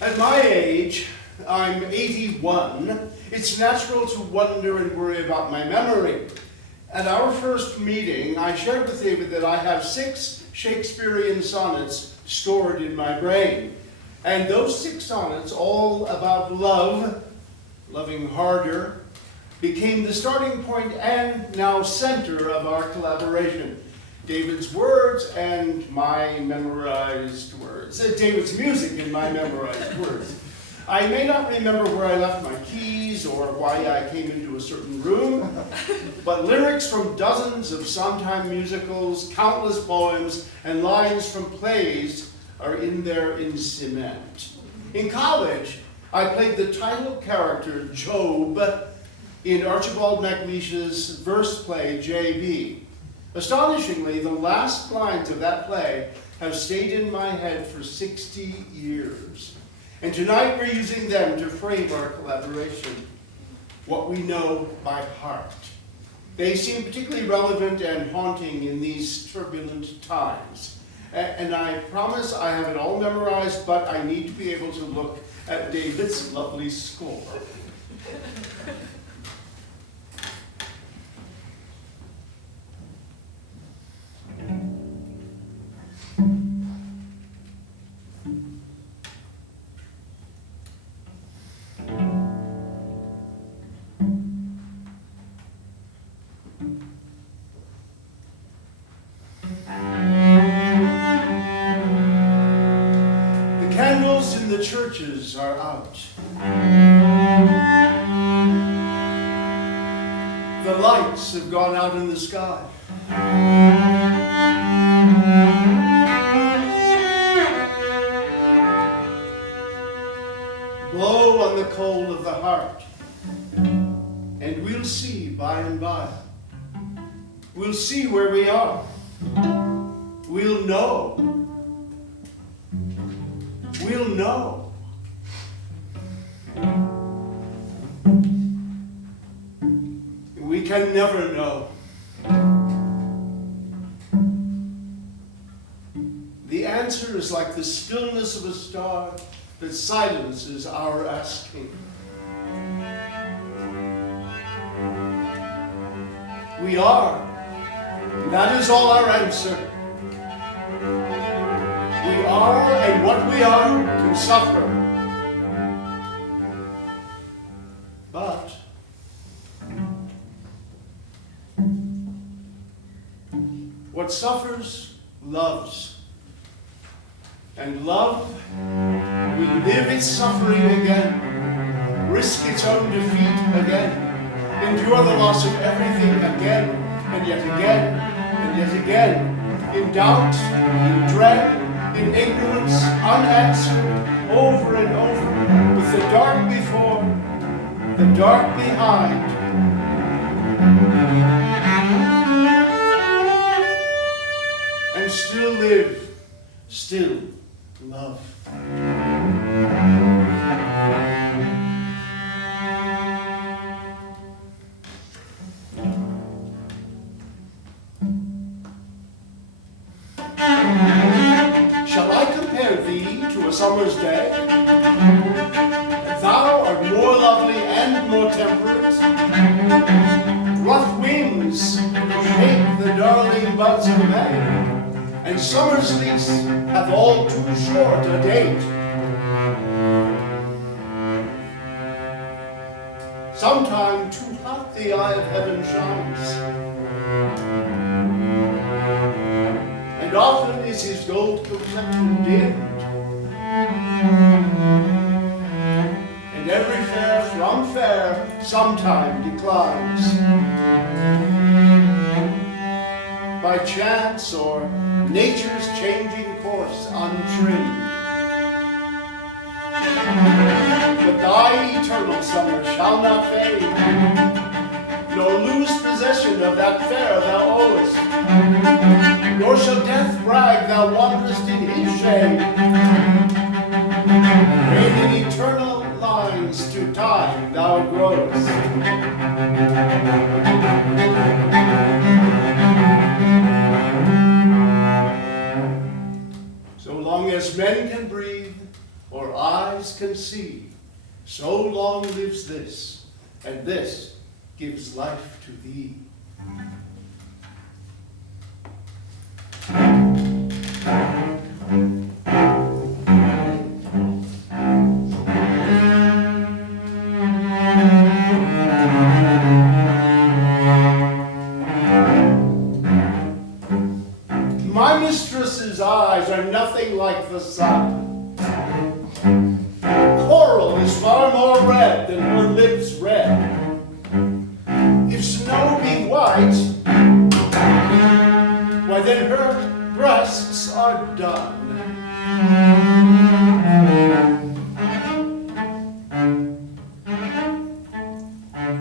At my age, I'm 81, it's natural to wonder and worry about my memory. At our first meeting, I shared with David that I have 6 Shakespearean sonnets stored in my brain. And those 6 sonnets, all about love, loving harder, became the starting point and now center of our collaboration. David's words and my memorized words. David's music and my memorized words. I may not remember where I left my keys or why I came into a certain room, but lyrics from dozens of Sondheim musicals, countless poems, and lines from plays are in there in cement. In college, I played the title character, Job, in Archibald MacLeish's verse play, J.B. Astonishingly, the last lines of that play have stayed in my head for 60 years. And tonight we're using them to frame our collaboration, what we know by heart. They seem particularly relevant and haunting in these turbulent times. And I promise I have it all memorized, but I need to be able to look at David's lovely score. The churches are out. The lights have gone out in the sky. Blow on the coal of the heart, and we'll see by and by. We'll see where we are. We'll know. We'll know. We can never know. The answer is like the stillness of a star that silences our asking. We are. That is all our answer. We are, and what we are can suffer. But what suffers, loves. And love will live its suffering again, risk its own defeat again, endure the loss of everything again, and yet again, and yet again, in doubt, in dread, in ignorance, unanswered, over and over, with the dark before, the dark behind. And still live, still love. Shall I compare thee to a summer's day? Thou art more lovely and more temperate. Rough winds shake the darling buds of May, and summer's lease hath all too short a date. Sometime too hot the eye of heaven shines, and often is his gold complexion dimmed, and every fair from fair sometime declines, by chance or nature's changing course untrimmed. But thy eternal summer shall not fade, nor lose possession of that fair thou owest, nor shall death brag thou wanderest in his shade. Great in eternal lines to time thou growest. So long as men can breathe, or eyes can see. So long lives this, and this gives life to thee. My mistress's eyes are nothing like the sun. Coral is far more red than her lips red. If snow be white, why then her breasts are done.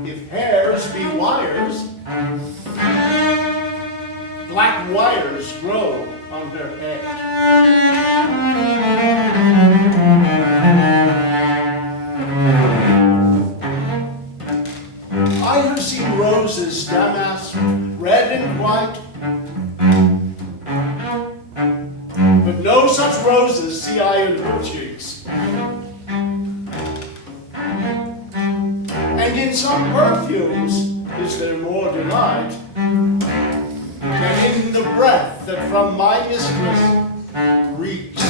If hairs be wires, black wires grow on her head. I have seen roses damask, red and white, but no such roses see I in her cheeks. And in some perfumes is there more delight than in the breath that from my mistress reeks.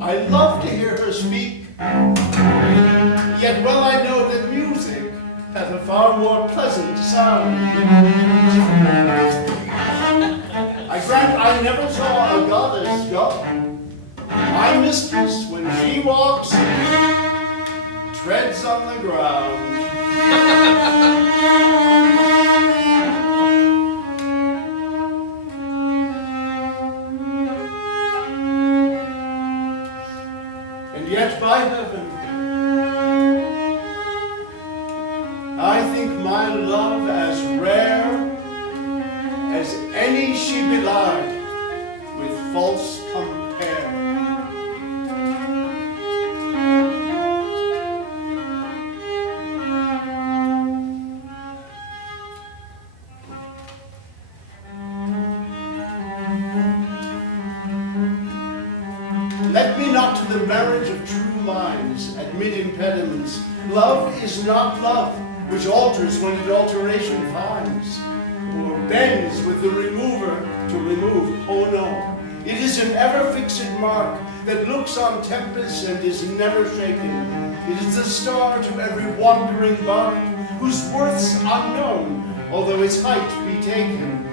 I love to hear her speak, yet well I know that music hath a far more pleasant sound. I grant I never saw a goddess go. My mistress, when she walks, treads on the ground. And yet, by heaven, I think my love as rare as any she belied with false compare. Let me not to the marriage of true minds admit impediments. Love is not love, which alters when it alteration finds, or bends with the remover to remove. Oh no, it is an ever-fixed mark that looks on tempest and is never shaken. It is the star to every wandering bark, whose worth's unknown, although its height be taken.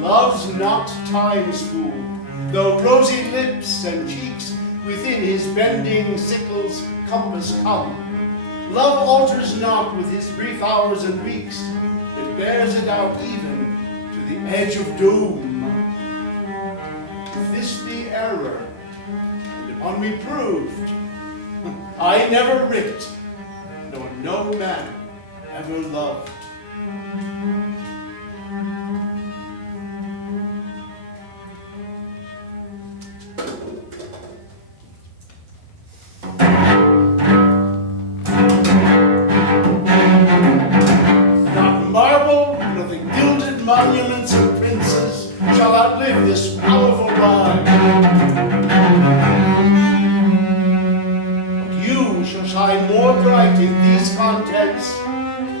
Love's not time's fool, though rosy lips and cheeks within his bending sickle's compass come. Love alters not with his brief hours and weeks, it bears it out even to the edge of doom. If this be error, and upon me proved, I never writ, nor no man ever loved. Monuments of princes shall outlive this powerful rhyme. But you shall shine more bright in these contents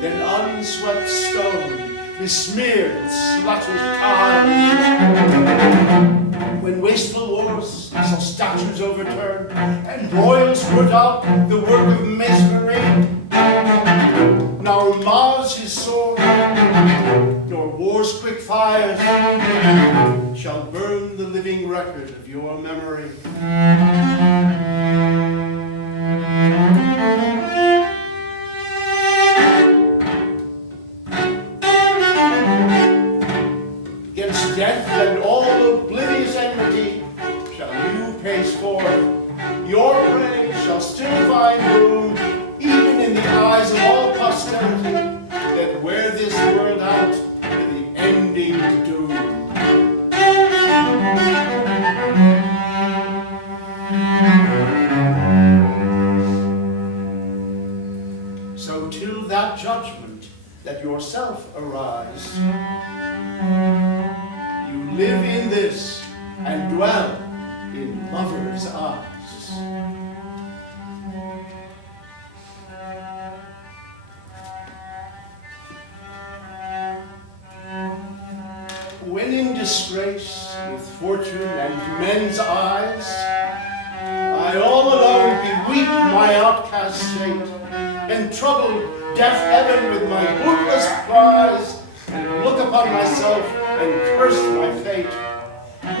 than unswept stone besmeared with slaughter's time. When wasteful wars shall statues overturn and broils root out the work of mesmerine, nor Mars his sword, nor war's quick fires shall burn the living record of your memory. Against death and all oblivious enmity shall you pace forth. Your praise shall still find room, even in the eyes of all posterity that wear this world out to the ending doom. So till that judgment, let yourself arise. You live in this and dwell in lovers' eyes. When in disgrace with fortune and men's eyes, I all alone beweep my outcast state, and trouble deaf heaven with my bootless cries, and look upon myself and curse my fate,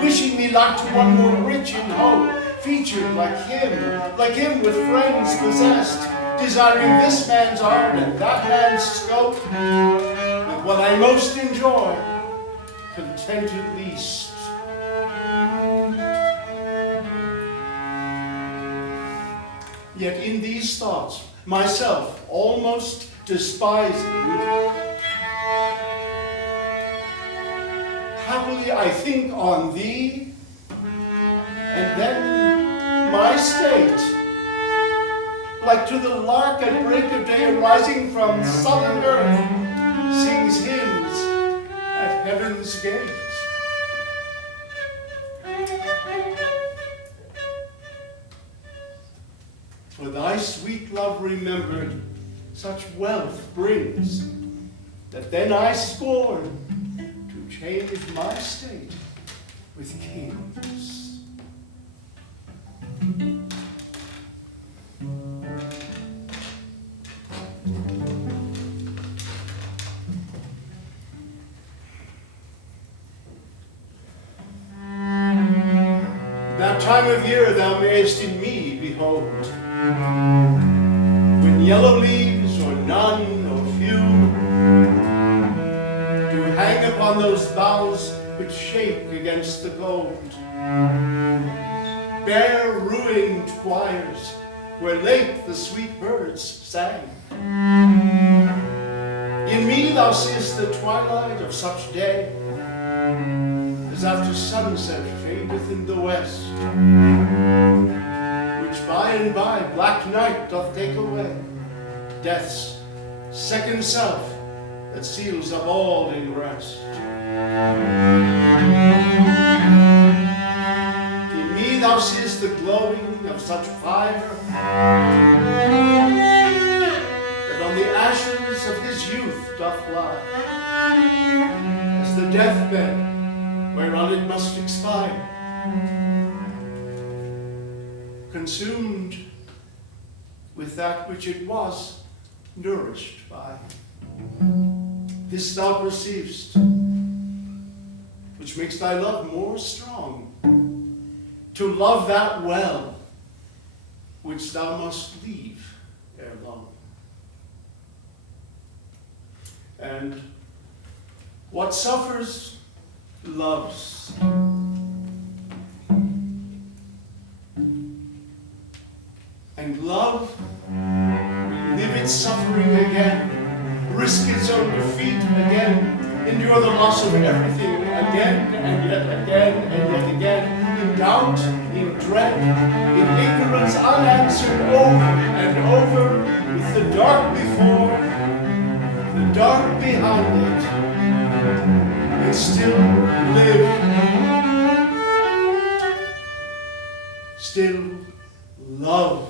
wishing me like to one more rich in hope, featured like him with friends possessed, desiring this man's art and that man's scope, but what I most enjoy, contented least. Yet in these thoughts, myself almost despising, happily I think on thee, and then my state, like to the lark at break of day arising from sullen earth, sings hymns at heaven's gates. For thy sweet love remembered such wealth brings, that then I scorn to change my state with kings. That time of year thou mayest in me behold, when yellow leaves, or none, or few, do hang upon those boughs which shake against the cold, bare ruined choirs, where late the sweet birds sang. In me thou seest the twilight of such day, as after sunset fadeth in the west, which by and by black night doth take away, death's second self that seals up all in rest. In me thou seest the glowing of such fire, that on the ashes of his youth doth lie, as the deathbed whereon it must expire, consumed with that which it was nourished by. This thou perceivest, which makes thy love more strong, to love that well which thou must leave ere long. And what suffers, loves. And love will live its suffering again, risk its own defeat again, endure the loss of everything again and yet again and yet again, in doubt, in dread, in ignorance unanswered over and over, with the dark before, the dark behind it, and still live, still love.